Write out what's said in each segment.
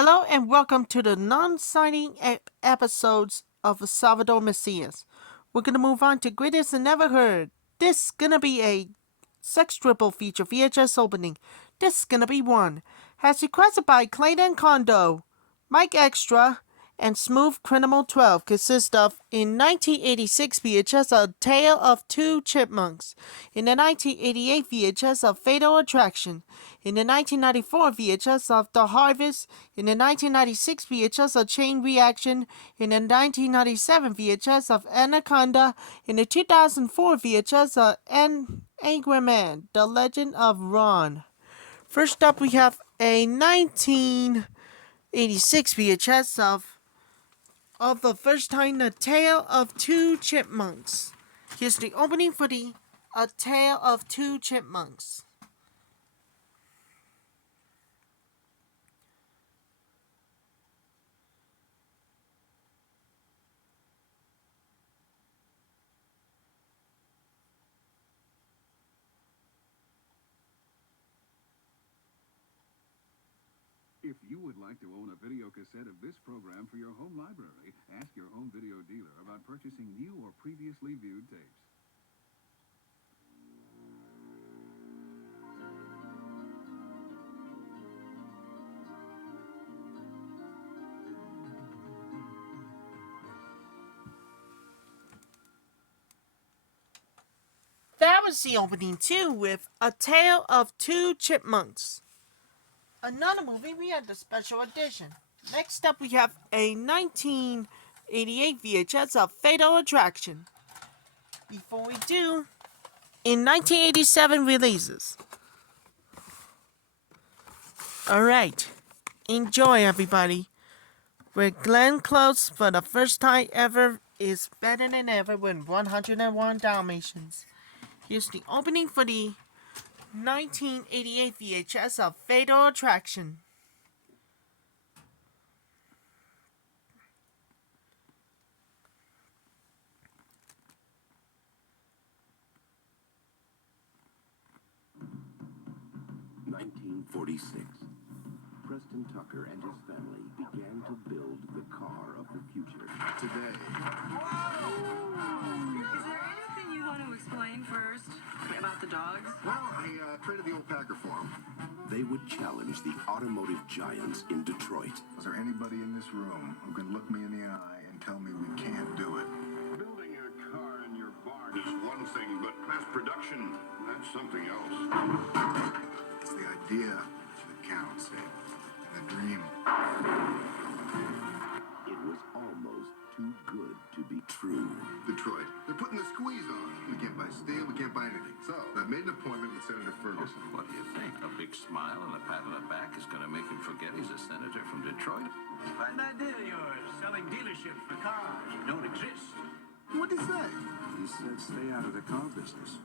Hello and welcome to the non-signing episodes of Salvador Messias. We're gonna move on to Greatest and Never Heard. This is gonna be a Sextuple feature VHS opening. This is gonna be one. Has requested by ClaytonCondo, Mike Extra, and Smooth Criminal 12 consists of, in 1986 VHS, A Tale of Two Chipmunks, in the 1988 VHS of Fatal Attraction, in the 1994 VHS of The Harvest, in the 1996 VHS of Chain Reaction, in the 1997 VHS of Anaconda, in the 2004 VHS of Anchorman, The Legend of Ron. First up, we have a 1986 VHS of the first time the Tale of Two Chipmunks. Here's the opening for the A Tale of Two Chipmunks. If you would like to own a video cassette of this program for your home library, ask your home video dealer about purchasing new or previously viewed tapes. That was the opening too, with A Tale of Two Chipmunks. Another movie, we had the special edition. Next up, we have a 1988 VHS of Fatal Attraction. Before we do, in 1987 releases. Alright, enjoy everybody. Where Glenn Close, for the first time ever, is better than ever with 101 Dalmatians. Here's the opening for the 1988 VHS of Fatal Attraction. (1946). Preston Tucker and his family began to build the car of the future. Today. Is there anything you want to explain first about the dogs? Well, I traded the old Packer for him. They would challenge the automotive giants in Detroit. Is there anybody in this room who can look me in the eye and tell me we can't do it? Building a car in your barn is one thing, but mass production, that's something else. It's the idea that counts, and the dream. It was almost too good to be true. Detroit. They're putting the squeeze on. We can't buy steel, we can't buy anything. So, I made an appointment with Senator Ferguson. What do you think? A big smile and a pat on the back is going to make him forget he's a senator from Detroit? An idea of yours, selling dealerships for cars that don't exist. What'd he say? He said stay out of the car business.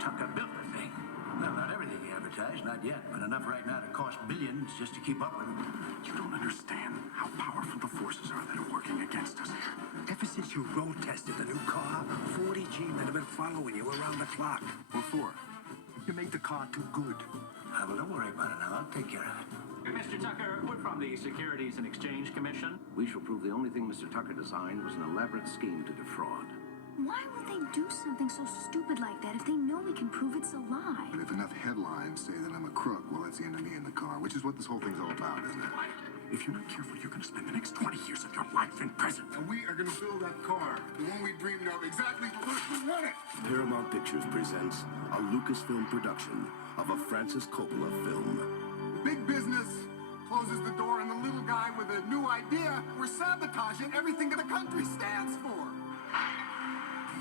Tucker built the thing. Well, not everything he advertised, not yet, but enough right now to cost billions just to keep up with him. You don't understand how powerful the forces are that are working against us. Ever since you road tested the new car, 40 G-men have been following you around the clock. What for? You made the car too good. Well, don't worry about it now. I'll take care of it. Mr. Tucker, we're from the Securities and Exchange Commission. We shall prove the only thing Mr. Tucker designed was an elaborate scheme to defraud. Why would they do something so stupid like that if they know we can prove it's a lie? But if enough headlines say that I'm a crook, well, that's the end of me in the car, which is what this whole thing's all about, isn't it? If you're not careful, you're going to spend the next 20 years of your life in prison. And we are going to build that car, the one we dreamed of, exactly the way we want it. Paramount Pictures presents a Lucasfilm production of a Francis Coppola film. Big business closes the door on the little guy with a new idea. We're sabotaging everything that the country stands for.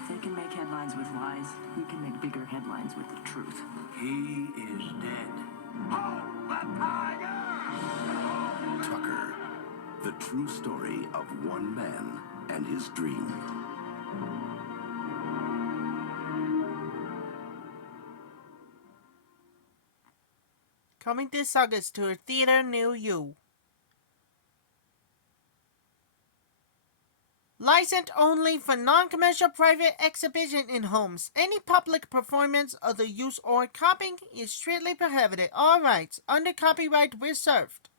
If they can make headlines with lies, we can make bigger headlines with the truth. He is dead. Tucker, the true story of one man and his dream. Coming this August to a theater near you. Licensed only for non-commercial private exhibition in homes. Any public performance of the use or copying is strictly prohibited. All rights under copyright reserved.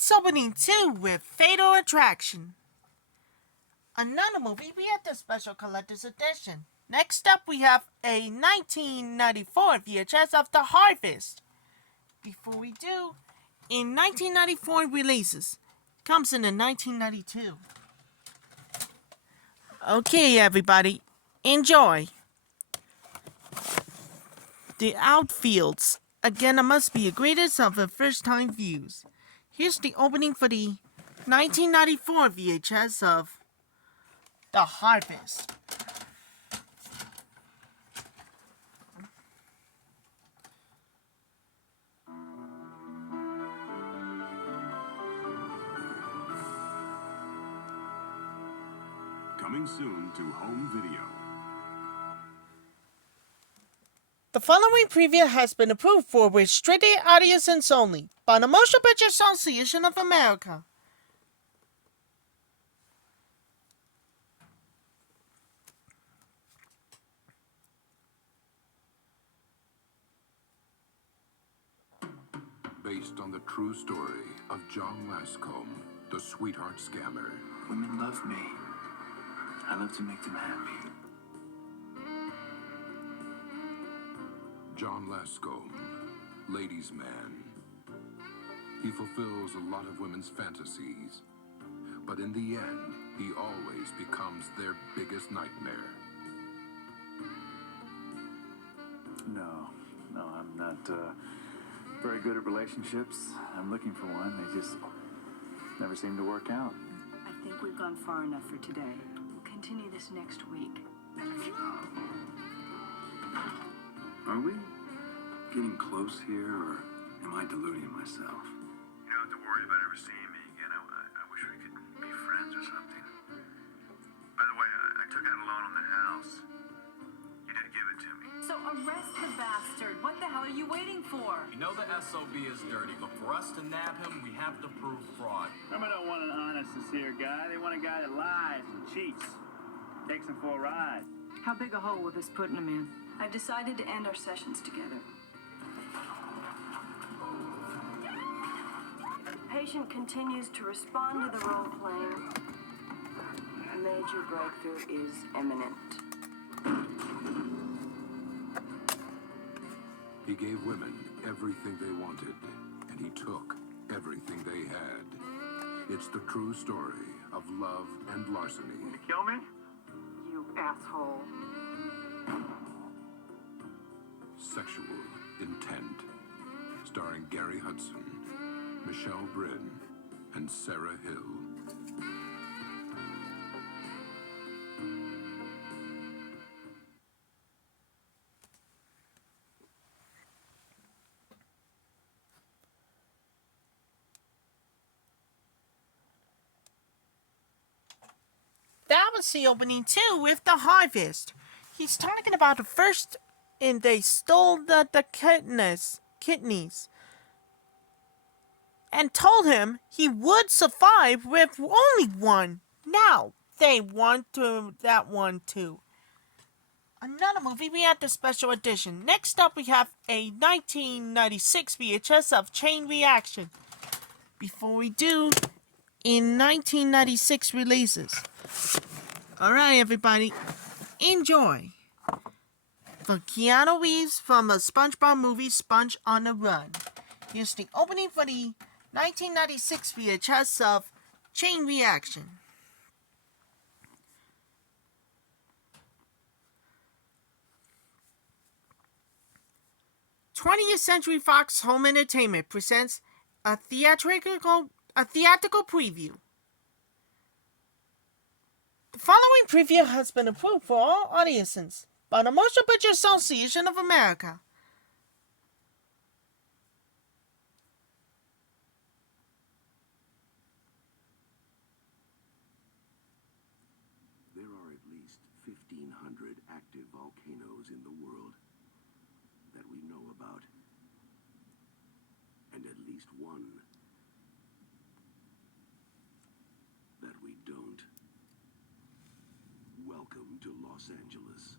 That's opening 2 with Fatal Attraction. Another movie, we had the special collector's edition. Next up, we have a 1994 VHS of The Harvest. Before we do, in 1994 releases, comes in 1992. Okay, everybody, enjoy. The Outfields. Again, it must be a greatest of the first-time views. Here's the opening for the 1994 VHS of The Harvest. Coming soon to home video. The following preview has been approved for restricted audiences only by the Motion Picture Association of America. Based on the true story of John Lascombe, the sweetheart scammer. Women love me. I love to make them happy. John Lascombe, ladies' man. He fulfills a lot of women's fantasies, but in the end, he always becomes their biggest nightmare. No, I'm not very good at relationships. I'm looking for one. They just never seem to work out. I think we've gone far enough for today. We'll continue this next week. Are we getting close here, or am I deluding myself? You don't have to worry about ever seeing me again. I wish we could be friends or something. By the way, I took out a loan on the house. You did give it to me. So arrest the bastard. What the hell are you waiting for? We know the SOB is dirty, but for us to nab him, we have to prove fraud. Women don't want an honest, sincere guy. They want a guy that lies and cheats. Takes them for a ride. How big a hole will this put him in? I've decided to end our sessions together. If the patient continues to respond to the role playing, a major breakthrough is imminent. He gave women everything they wanted, and he took everything they had. It's the true story of love and larceny. You kill me? You asshole. Sexual Intent, starring Gary Hudson, Michelle Bryn, and Sarah Hill. That was the opening 2 with The Harvest. He's talking about the first, and they stole the kidneys and told him he would survive with only one. Now they want that one too. Another movie, we had the special edition. Next up, we have a 1996 VHS of Chain Reaction. Before we do, in 1996 releases. Alright, everybody, enjoy. For Keanu Reeves from the SpongeBob movie Sponge on the Run. Here's the opening for the 1996 VHS of Chain Reaction. '20th Century Fox Home Entertainment presents a theatrical preview. The following preview has been approved for all audiences by the Motion Picture Association of America. There are at least 1,500 active volcanoes in the world that we know about. And at least one that we don't. Welcome to Los Angeles.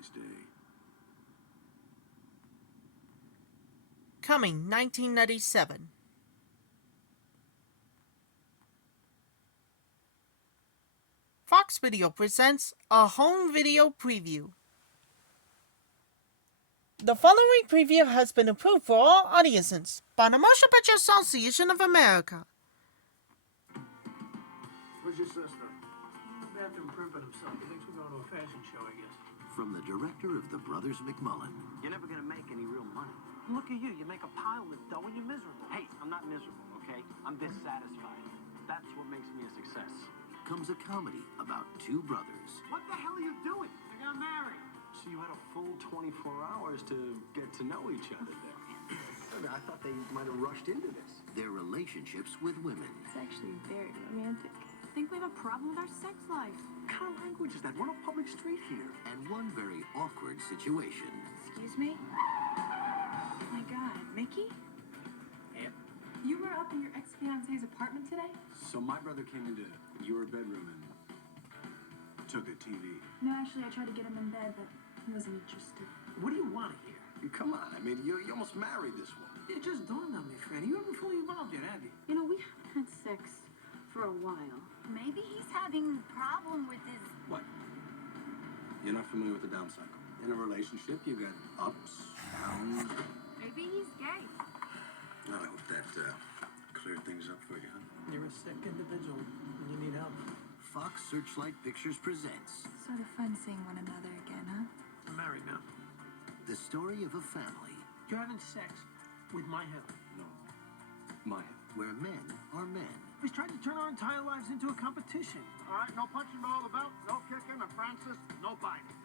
nice day. Coming 1997. Fox Video presents a home video preview. The following preview has been approved for all audiences by the Motion Picture Association of America. Where's your sister? Bathroom primping himself. He thinks we're going to a fashion show, I guess. From the director of The Brothers McMullen. You're never going to make any real money. Look at you. You make a pile of dough and you're miserable. Hey, I'm not miserable, okay? I'm dissatisfied. That's what makes me a success. Comes a comedy about two brothers. What the hell are you doing? I got married. So you had a full 24 hours to get to know each other there. I thought they might have rushed into this. Their relationships with women. It's actually very romantic. I think we have a problem with our sex life. What kind of language is that? We're on a public street here. And one very awkward situation. Excuse me? Oh my God, Mickey? Yeah. You were up in your ex-fiance's apartment today? So my brother came into your bedroom and took a TV. No, actually, I tried to get him in bed, but he wasn't interested. What do you want here? Come on, I mean, you almost married this woman. It just dawned on me, Franny. You haven't fully evolved yet, have you? You know, we haven't had sex for a while. Maybe he's having a problem with his... What? You're not familiar with the down cycle. In a relationship, you got ups, downs. Maybe he's gay. I hope that cleared things up for you, huh? You're a sick individual and you need help. Fox Searchlight Pictures presents Sort of fun seeing one another again, huh? I'm married now. the story of a family. You're having sex with my heaven. No. My heaven. Where men are men. He's trying to turn our entire lives into a competition. All right, no punching below the belt, no kicking, and Francis, no biting.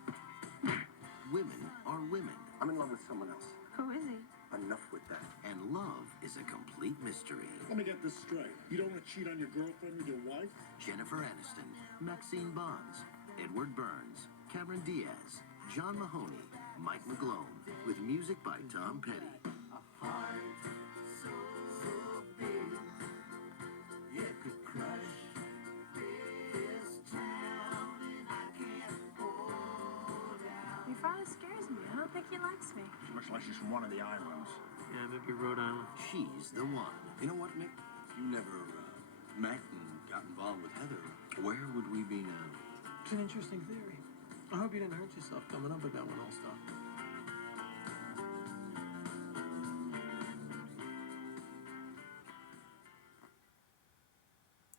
Women are women. I'm in love with someone else. Who is he? Enough with that. And love is a complete mystery. Let me get this straight. You don't want to cheat on your girlfriend with your wife? Jennifer Aniston, Maxine Bonds, Edward Burns, Cameron Diaz, John Mahoney, Mike McGlone, with music by Tom Petty. He finally scares me. I don't think he likes me. She looks like she's from one of the islands. Yeah, maybe Rhode Island. She's the one. You know what, Nick? If you never met and got involved with Heather, where would we be now? It's an interesting theory. I hope you didn't hurt yourself coming up with that one, all-star.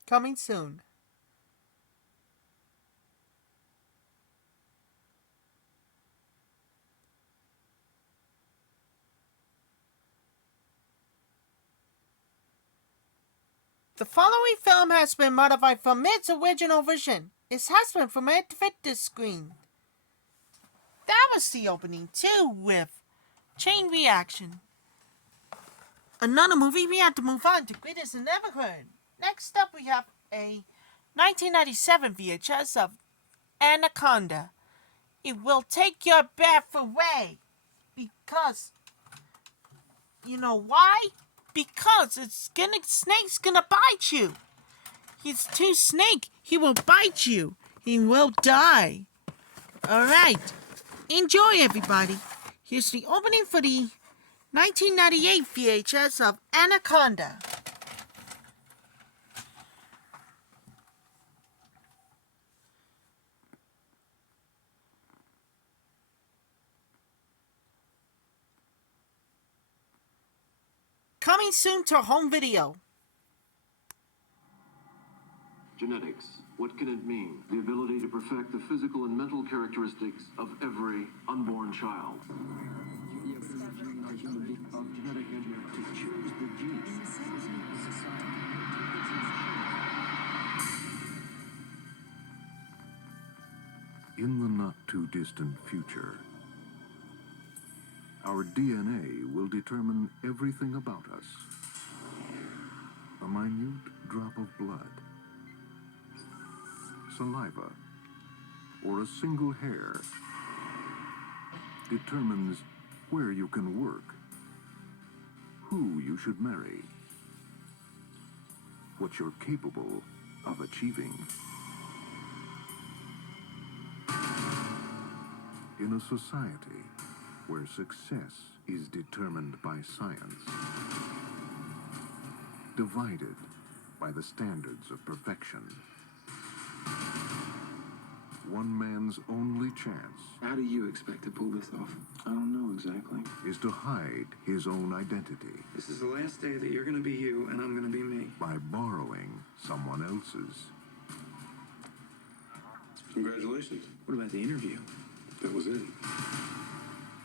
Coming soon. The following film has been modified from its original version. It has been formatted to fit this screen. That was the opening too, with Chain Reaction. Another movie we have to move on to Greatest in Never Heard. Next up we have a 1997 VHS of Anaconda. It will take your breath away. Because, you know why? Because snake's gonna bite you. He's too snake. He will bite you. He will die. Alright. Enjoy, everybody. Here's the opening for the 1998 VHS of Anaconda. Coming soon to home video. Genetics. What can it mean? The ability to perfect the physical and mental characteristics of every unborn child. In the not-too-distant future, our DNA will determine everything about us. A minute drop of blood, saliva, or a single hair determines where you can work, who you should marry, what you're capable of achieving. In a society where success is determined by science, divided by the standards of perfection, one man's only chance... How do you expect to pull this off? I don't know exactly. ...is to hide his own identity. This is the last day that you're gonna be you and I'm gonna be me. By borrowing someone else's. Congratulations. What about the interview? That was it.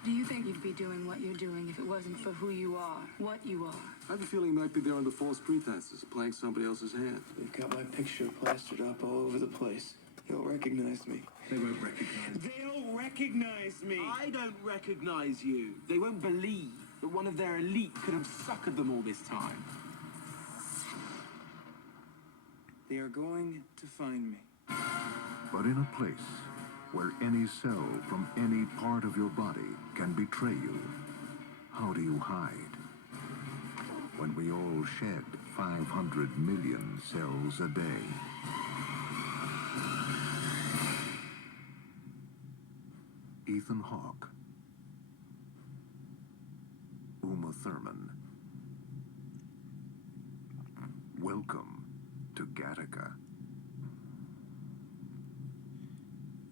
Do you think you'd be doing what you're doing if it wasn't for who you are, what you are? I have a feeling you might be there under false pretenses, playing somebody else's hand. They've got my picture plastered up all over the place. They'll recognize me. They won't recognize me. They'll recognize me. I don't recognize you. They won't believe that one of their elite could have suckered them all this time. They are going to find me. But in a place where any cell from any part of your body can betray you, how do you hide? When we all shed 500 million cells a day. Ethan Hawke, Uma Thurman. Welcome to Gattaca.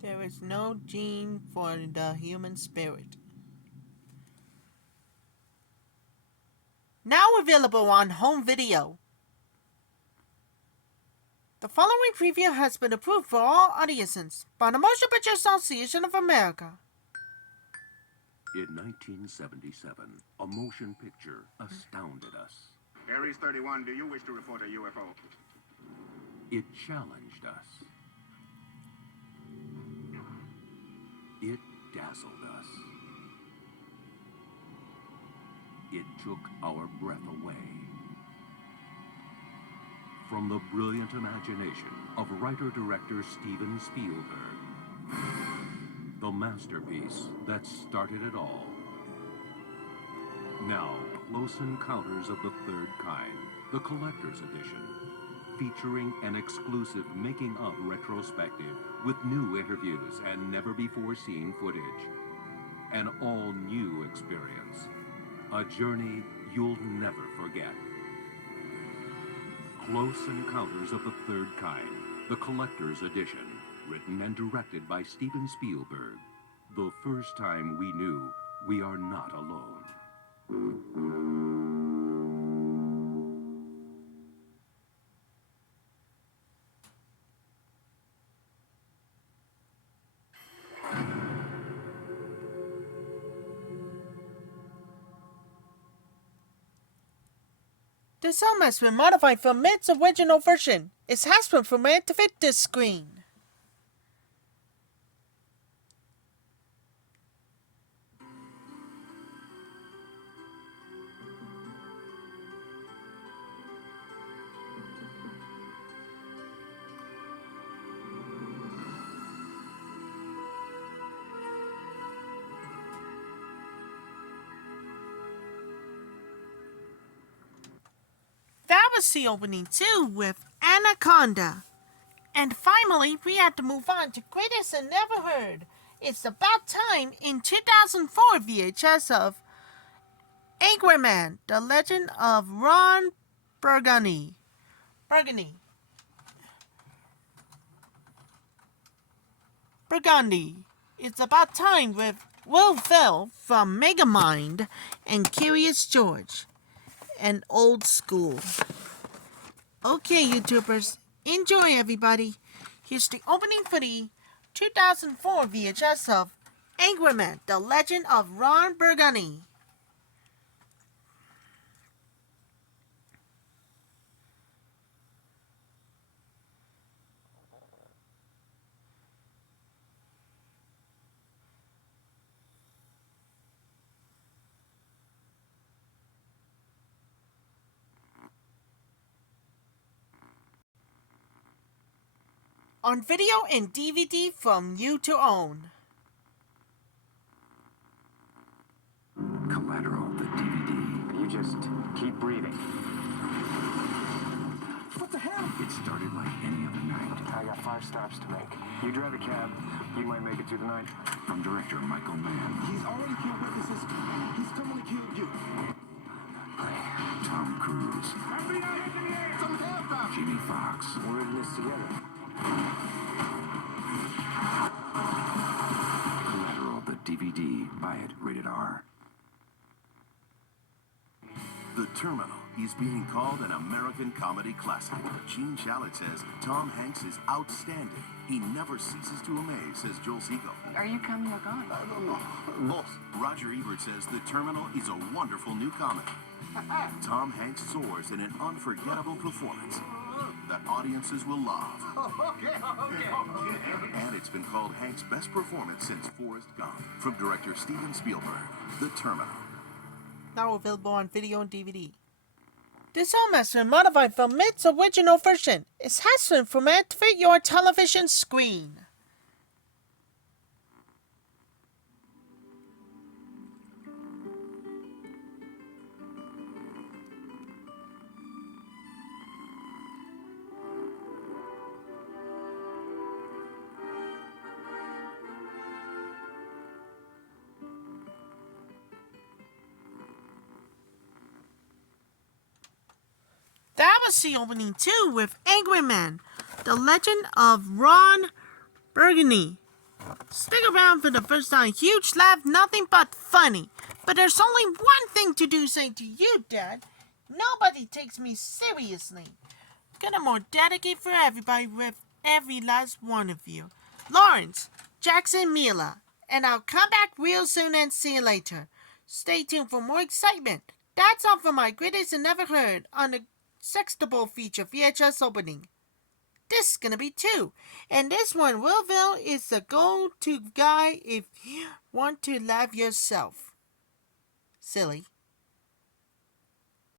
There is no gene for the human spirit. Now available on home video. The following preview has been approved for all audiences by the Motion Picture Association of America. In 1977, a motion picture astounded us. Aries 31, do you wish to report a UFO? It challenged us. It dazzled us. It took our breath away. From the brilliant imagination of writer-director Steven Spielberg, the masterpiece that started it all. Now, Close Encounters of the Third Kind, the collector's edition, featuring an exclusive making-of retrospective with new interviews and never-before-seen footage. An all-new experience. A journey you'll never forget. Close Encounters of the Third Kind, the collector's edition, written and directed by Steven Spielberg. The first time we knew we are not alone. This film has been modified from its original version. It has been formatted to fit this screen. That was the opening too with Anaconda. And finally, we have to move on to Greatest and Never Heard. It's about time in 2004 VHS of Anchorman, The Legend of Ron Burgundy. Burgundy. It's about time with Will Ferrell from Megamind and Curious George. And old school. Okay, YouTubers, enjoy everybody. Here's the opening for the 2004 VHS of Anchorman, The Legend of Ron Burgundy. On video and DVD from you to own. Collateral, the DVD. You just keep breathing. What the hell? It started like any other night. I got 5 stops to make. You drive a cab, you might make it through the night. from director Michael Mann. He's already killed witnesses. He's coming to kill you. Tom Cruise. Jamie Foxx. We're in this together. Collateral, the DVD. Buy it. Rated R. The Terminal is being called an American comedy classic. Gene Shalit says Tom Hanks is outstanding. He never ceases to amaze, says Joel Siegel. Are you coming or going? I don't know. Boss. Roger Ebert says The Terminal is a wonderful new comedy. Tom Hanks soars in an unforgettable performance that audiences will love. And it's been called Hanks' best performance since Forrest Gump. From director Steven Spielberg, The Terminal. Now available on video and DVD. This Hellmaster modified from its original version is hasn't format to fit your television screen. That was the opening too with Anchorman, The Legend of Ron Burgundy. Stick around for the first time. Huge laugh, nothing but funny. But there's only one thing to do saying to you, Dad. Nobody takes me seriously. Gonna more dedicate for everybody with every last one of you. Lawrence, Jackson, Mila. And I'll come back real soon and see you later. Stay tuned for more excitement. That's all for my greatest and never heard on the Sextuple feature VHS opening. This is gonna be 2. And this one, Willville, is the go-to guy if you want to laugh yourself. Silly.